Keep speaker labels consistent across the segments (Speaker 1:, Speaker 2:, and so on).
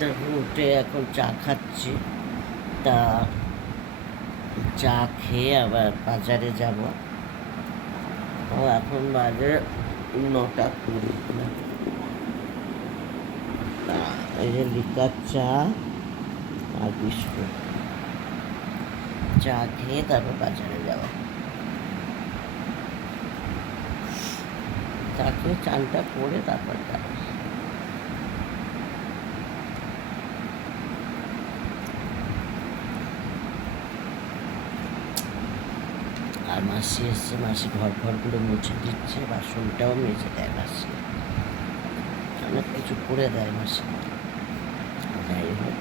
Speaker 1: দেখো উঠে এখন চা খাচ্ছি। তা চা খেয়ে আবার বাজারে যাব। ও এখন বাজে নটা কুড়ি। এই যে লিকার চা আর বিস্কুট। চা খেয়ে তারপর বাজারে যাওয়া খেয়ে চানটা করে তারপর যাওয়া আর মাসি এসছে, মাসি ঘর ঘরগুলো মুছে দিচ্ছে, বাসনটাও মেজে দেয় মাসি। অনেক কিছু করে দেয় মাসি। যাই হোক।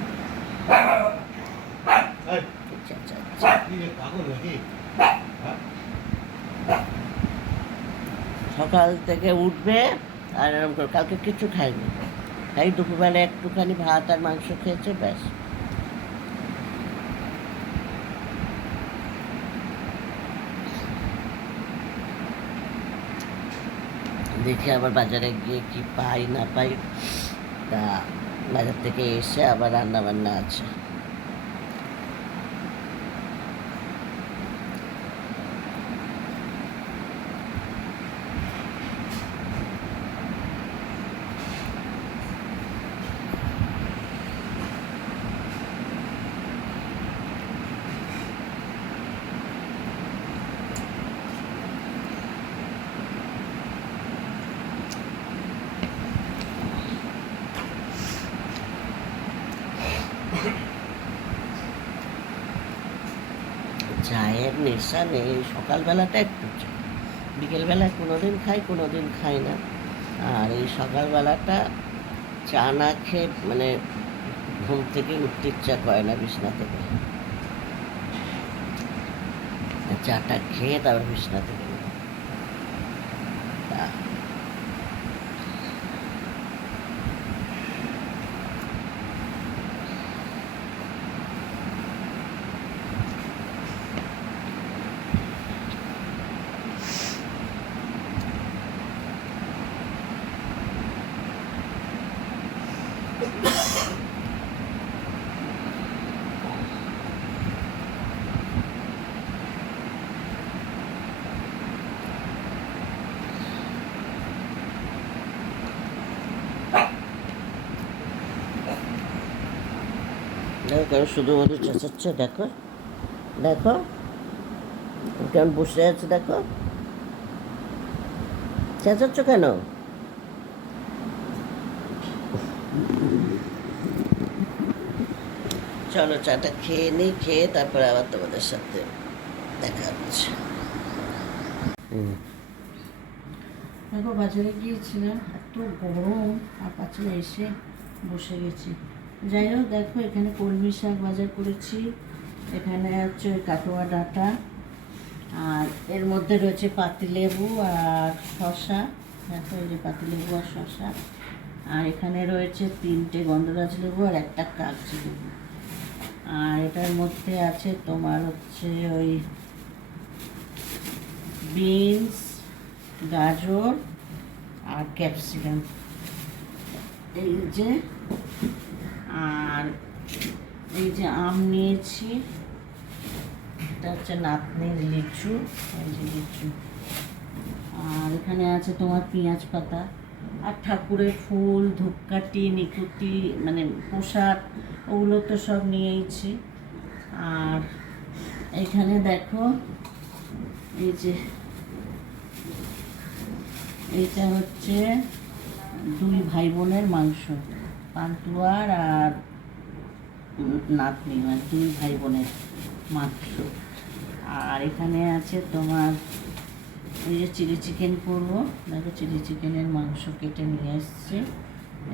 Speaker 1: সকাল থেকে উঠবে আর এরকম করে, কালকে কিছু খাইনি। খাই দুপুরবেলা একটুখানি ভাত আর মাংস খেয়েছে, ব্যাস। দেখি আবার বাজারে গিয়ে কি পাই না পাই, তা বাজার থেকে এসে আবার রান্না বান্না আছে। নেই সকালবেলাটা একটু বিকেলবেলা কোনো দিন খাই কোনো দিন খাই না। আর এই সকালবেলাটা চা না খেয়ে মানে ঘুম থেকে উঠতে ইচ্ছা করে না বিছনা থেকে। চাটা খেয়ে তারপর বিছনা থেকে উঠি। তা দেখো কেন শুধুমাত্র চেঁচাচ্ছে? দেখো। দেখো। কেমন বসে আছে দেখো। চেঁচাচ্ছ কেন? চলো চাটা খেয়ে নিই খেয়ে তারপরে আবার তোমাদের সাথে দেখা হচ্ছে। দেখো বাজারে গিয়েছিলাম এত গরম আর পাঁচলে এসে বসে গেছি। যাই হোক দেখো এখানে কলমি শাক বাজার করেছি। এখানে হচ্ছে কাটোয়া ডাঁটা, আর এর মধ্যে রয়েছে পাতিলেবু আর শশা দেখো এই যে পাতিলেবু আর শশা আর এখানে রয়েছে তিনটে গন্ধরাজ লেবু আর একটা কাগজি লেবু। আর এটার মধ্যে আছে তোমার হচ্ছে ওই বিনস, গাজর আর ক্যাপসিকাম। এই যে এই যে আম নিয়েছি, এটা হচ্ছে নাতনির লিচু লিচু। আর এখানে আছে তোমার পেঁয়াজ পাতা। আর ঠাকুরের ফুল, ধূপকাঠি, নিকুতি মানে পোশাক ওগুলো তো সব নিয়েইছি। আর এখানে দেখো, এই যে, এইটা হচ্ছে দুই ভাই বোনের মাংস। পান্তুয়ার আর নাতনি মানে দুই ভাই বোনের মাত্র আর এখানে আছে তোমার এই যে চিলি চিকেন করব। দেখো চিলি চিকেনের মাংস কেটে নিয়ে এসছে।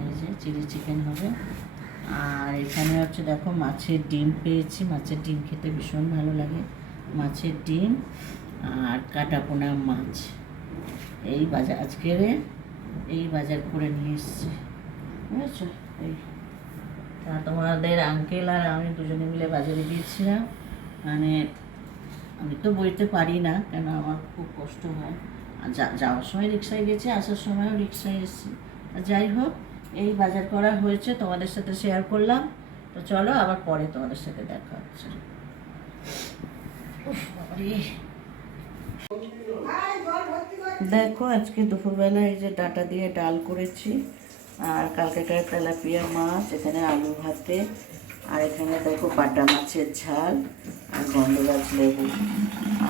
Speaker 1: এই যে চিলি চিকেন হবে। আর এখানে হচ্ছে দেখো মাছের ডিম পেয়েছি। মাছের ডিম খেতে ভীষণ ভালো লাগে। মাছের ডিম আর কাটাপোনা মাছ। এই বাজার আজকের এই বাজার করে নিয়ে এসছি। বুঝেছ? তা তোমাদের আঙ্কেল আর আমি দুজনে মিলে বাজারে গিয়েছিলাম। মানে আমি তো বইতে পারি না, কেন আমার খুব কষ্ট হয়। আর যাওয়ার সময় রিক্সায় গেছি, আসার সময়ও রিক্সায় এসেছি। যাই হোক, এই বাজার করা হয়েছে, তোমাদের সাথে শেয়ার করলাম। তো চলো আবার পরে তোমাদের সাথে দেখা হচ্ছে। দেখো, আজকে দুপুরবেলা এই যে ডাটা দিয়ে ডাল করেছি। আর কালকেকার তেলাপিয়া মাছ, এখানে আলু ভাতে, আর এখানে দেখো বাটা মাছের ঝাল আর গন্ধরাজ লেবু।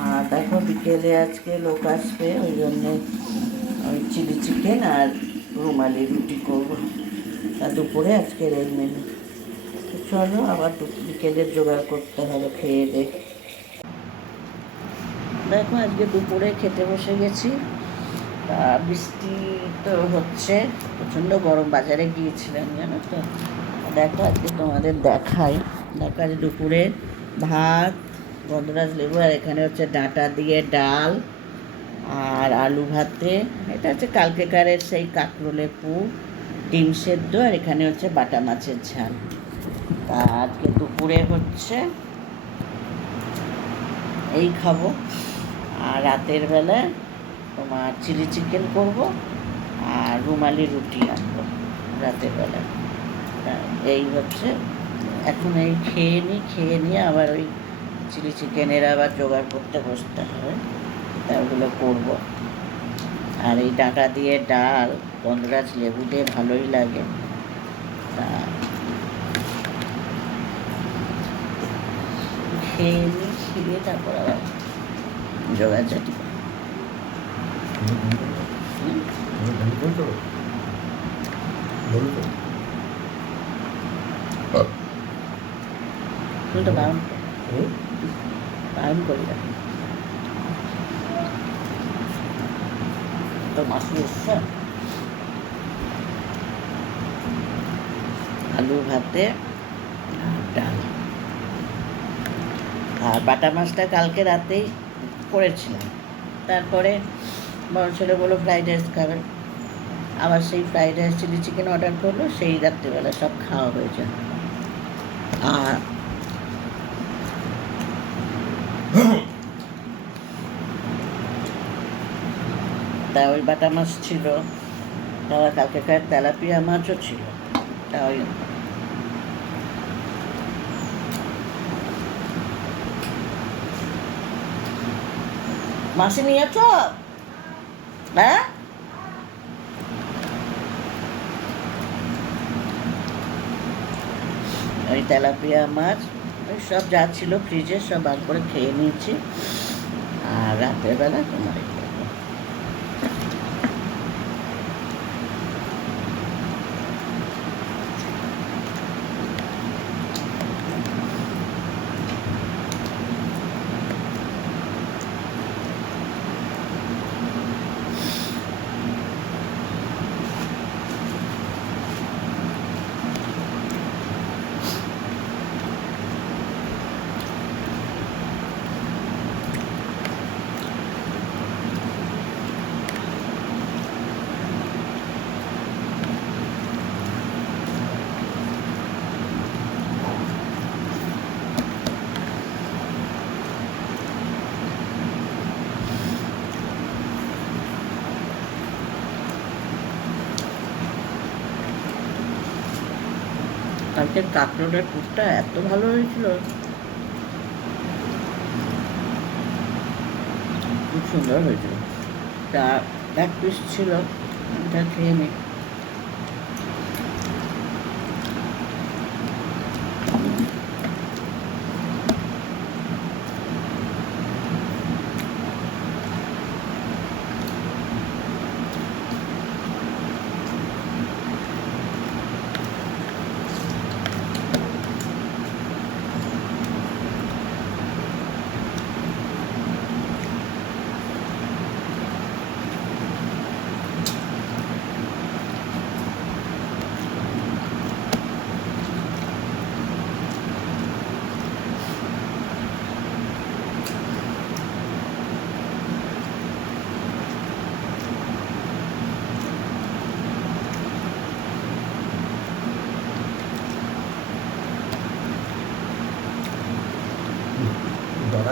Speaker 1: আর দেখো বিকেলে আজকে লোক আসবে, ওই জন্যে ওই চিলি চিকেন আর রুমালি রুটি করব। তা দুপুরে আজকের এই মেনু তো চলো আবার বিকেলের জোগাড় করতে হবে খেয়ে দে দেখো আজকে দুপুরে খেতে বসে গেছি। তা বৃষ্টি তো হচ্ছে, প্রচণ্ড গরম বাজারে গিয়েছিলাম, জানো তো? দেখো আজকে তোমাদের দেখাই। দেখো আজ দুপুরে ভাত, গন্ধরাজ লেবু, আর এখানে হচ্ছে ডাঁটা দিয়ে ডাল আর আলু ভাতে। এটা হচ্ছে কালকেকারের সেই কাঁকরোলে পু ডিম সেদ্ধ, আর এখানে হচ্ছে বাটা মাছের ঝাল। তা আজকে দুপুরে হচ্ছে এই খাব। আর রাতের বেলা তোমার চিলি চিকেন করব আর রুমালি রুটি আনব রাতের বেলা এই হচ্ছে, এখন এই খেয়ে নিই খেয়ে নিয়ে আবার ওই চিলি চিকেনের আবার জোগাড় করতে বসতে হবে। তা ওগুলো করব। আর এই ডাঁটা দিয়ে ডাল গন্ধরাজ লেবু দিয়ে ভালোই লাগে। তা খেয়ে নিই খেয়ে তারপর আবার যোগাযোগ তো বারণ বারণ করি তো মাসি এসছে। আলু ভাতে আর ডাল। আর বাটা মাছটা কালকে রাতেই করেছিলাম। তারপরে বড় ছেলে বলল ফ্রাইড রাইস খাবেন। আবার সেই fried rice chilli chicken order করল, সেই রাত্রিবেলা সব খাওয়া হয়েছে আর তা ওই বাটা মাছ ছিল তারপর কালকেকার তেলাপিয়া মাছও ছিল, তা ওই মাসি নিয়েছ হ্যাঁ ওই তেলাপিয়া মাছ ওই সব যা ছিল ফ্রিজে সব বার করে খেয়ে নিয়েছি। আর রাত্রেবেলা বেলা তোমার এই করব। কালকের কাকরোডের টুকটা এত ভালো হয়েছিল। খুব সুন্দর হয়েছিল। তা এক পিস ছিল, ওটা খেয়ে নিই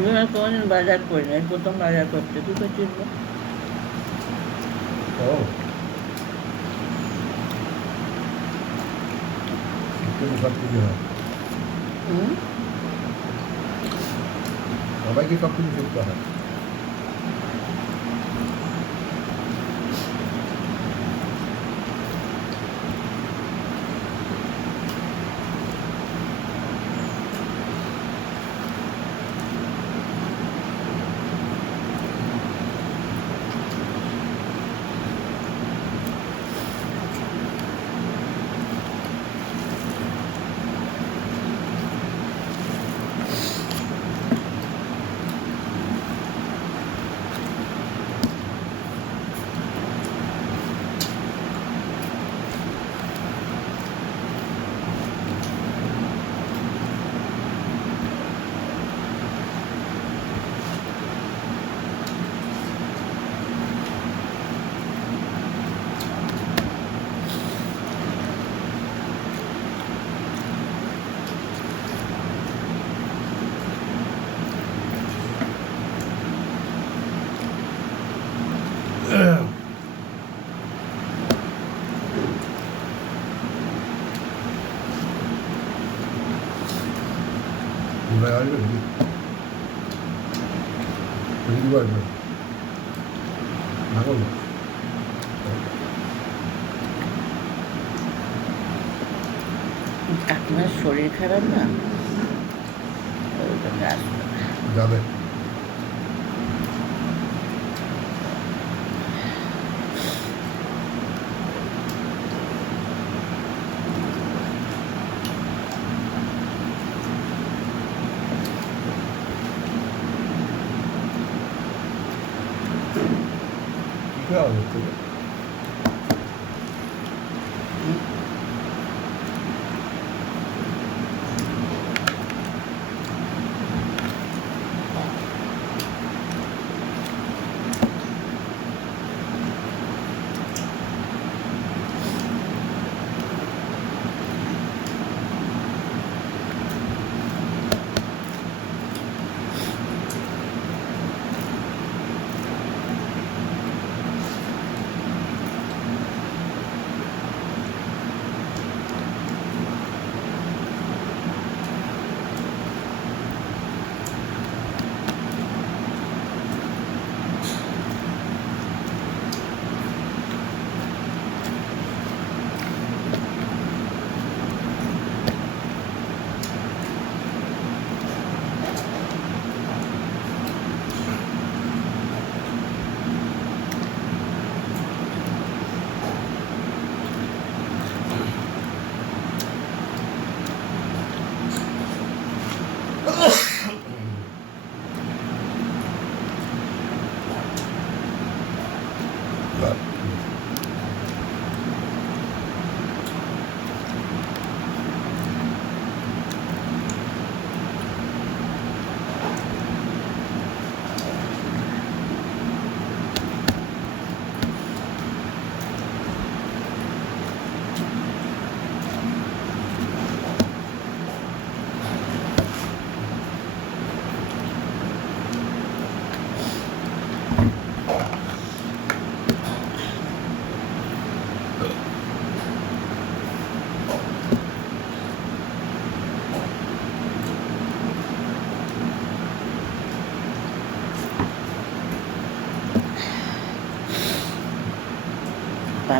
Speaker 1: জীবনে কোনোদিন বাজার করি না এই প্রথম বাজার করতে তুই তো চিনবো
Speaker 2: ও কিন্তু সব কিছু হয়
Speaker 1: হুম
Speaker 2: সবাইকে সব কিছু শিখতে হয় এবার আসবে বুঝতে পারবে না করব
Speaker 1: কাকিমার শরীর খারাপ না।
Speaker 2: যাবে কি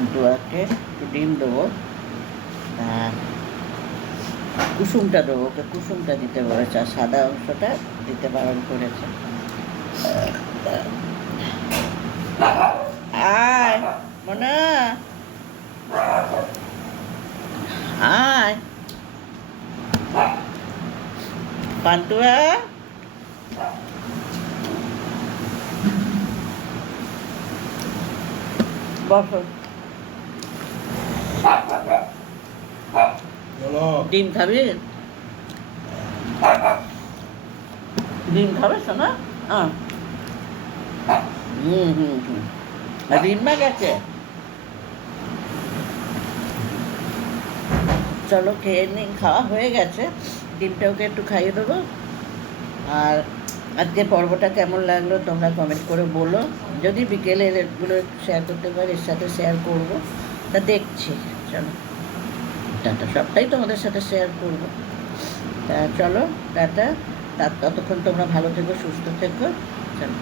Speaker 2: হচ্ছে রে?
Speaker 1: একটু ডিম দেবো। আর কুসুমটা দেবো, ওকে কুসুমটা দিতে বলেছে, আর সাদা অংশটা দিতে বারণ করেছে। আয় আয়। পান্তুয়া। বসো। ডিম খাবি? ডিম খাবে হুম রিম্মা গেছে চলো খেয়ে নিন খাওয়া হয়ে গেছে। ডিমটা ওকে একটু খাইয়ে দেবো। আর আজকে পর্বটা কেমন লাগল তোমরা কমেন্ট করে বলো। যদি বিকেলে এগুলো শেয়ার করতে পারি, এর সাথে শেয়ার করব। তা দেখছি, চলো। টাটা, সবটাই তোমাদের সাথে শেয়ার করব। তা চলো, টাটা। তার ততক্ষণ তোমরা ভালো থেকো, সুস্থ থেকো, চলো।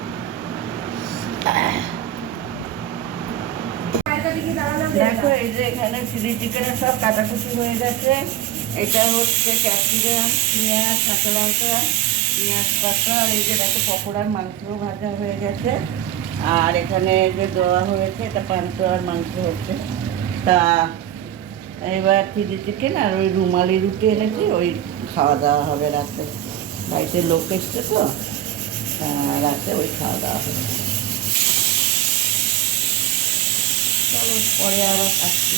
Speaker 1: দেখো, এই যে এখানে চিলি চিকেনের সব কাটাকুটি হয়ে গেছে। এটা হচ্ছে ক্যাপসিকাম পেঁয়াজ, কাঁচা লঙ্কা, পেঁয়াজ পাতা, আর এই যে দেখো, পকোড়ার মাংস ভাজা হয়ে গেছে। আর এখানে যে দেওয়া হয়েছে, এটা পান্তুয়ার মাংস হচ্ছে। ভর্তা এবার চিলি চিকেন আর ওই রুমালি রুটি এনেছি ওই খাওয়া দাওয়া হবে রাতে। বাড়িতে লোক এসছে তো রাতে ওই খাওয়া দাওয়া হবে। চলো, পরে আবার আসছি।